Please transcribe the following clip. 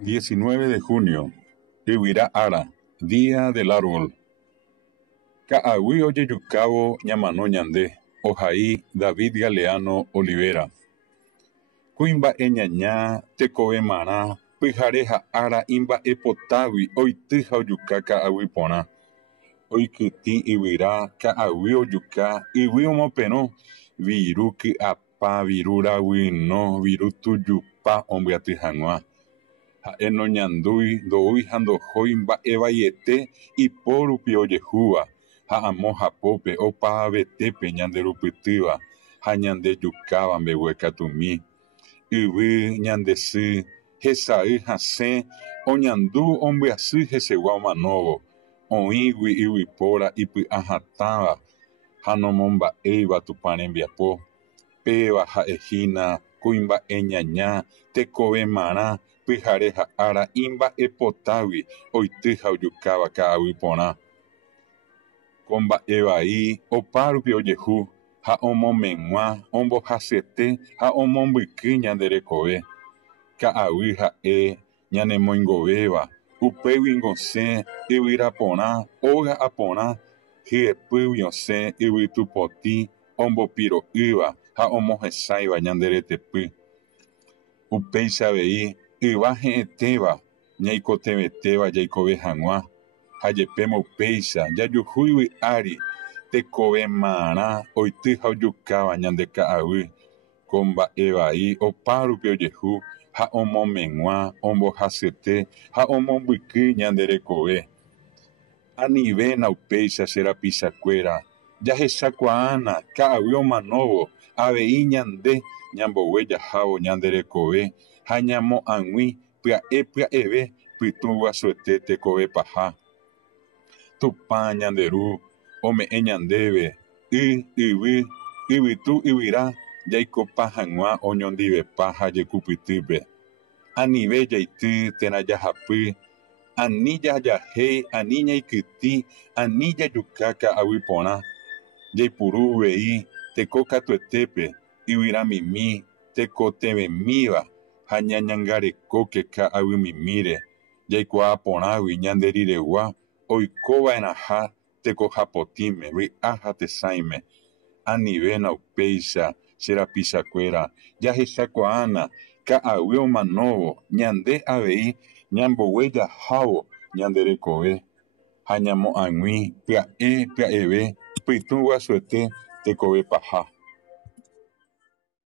19 de junio, Iwira Ara, Día del Árbol. Ka'agui ojejukavo ñamano ñande, ohaí David Galeano Olivera. Kuimba'e ñaña tekovemarã pyhare ha ára imba'epotágui oity ha ojuka ka'agui porã. Oikytĩ yvyra ka'agui ojuka yvy omoperõ viru ky'apa, viru ravyno, viru tujupa ombyaty hag̃ua. Ha'e noñandúi, ndoúi ha ndohói mba'evaiete ipórupi ojehúva ha amo hapópe opavavetépe ñande rupytýva ha ñande jukáva mbegue katumi. Yvy ñande sy hesay hasẽ oñandu ombyasy hesegua omanóvo, oĩgui yvypóra ipy'a hatãva ha nomomba'éiva Tupã rembiapo. Péva ha'ehína kuimba'e ñaña tekovemarã pyhare ha ára imba'epotágui oity ha ojukáva ka'agui porã. Ko mba'e vai opárupi ojehu ha omomeg̃ua, ombohasete ha omombyky ñande rekove. Ka'agui ha'e ñanemoingovéva, upégui g̃osẽ yvyra porã, óga aporã, hyepýgui osẽ yvytupotĩ ombopiro'ýva ha omohesãiva ñande retepy. Upéicha avei yva he'ẽtéva ñaikotevetéva jaikove hag̃ua, ha jepéma upéicha jajuhúigui ári tekovemarã oity ha ojukáva ñande ka'agui. Ko mba'e vai opárupi ojehu ha omomeg̃ua, ombohasete ha omombyky ñande rekove. Anivéna upéicha che rapichakuéra jahechakuaána ka'agui omanóvo avei ñande ñambovue jahávo ñande rekove ha ñamo'ãgui pya'e pytũ guasuete tekove paha. Tupã ñanderu ome'ẽ ñandéve yvy, yvytu yvyra jaikopa hag̃ua oñondivepa ha jekupytýpe. Anive jaity térã jahapy, ani jajahéi, ani ñaikytĩ, ani jajuka ka'agui porã. Jaipuru vei tekokatuetépe yvyramimi tekotevẽmíva ha ñañangarekóke ka'aguymimíre. Jaikuaa porãgui ñande riregua oikova'erãha tekohapotĩme, vy'a ha tesãime. Anivéna upéicha che rapichakuéra jahechakuaána ka'agui omanóvo ñande avei ñambovue jahávo ñande rekove ha ñamo'ãgui pya'eve pytũ guasuete tekove paha.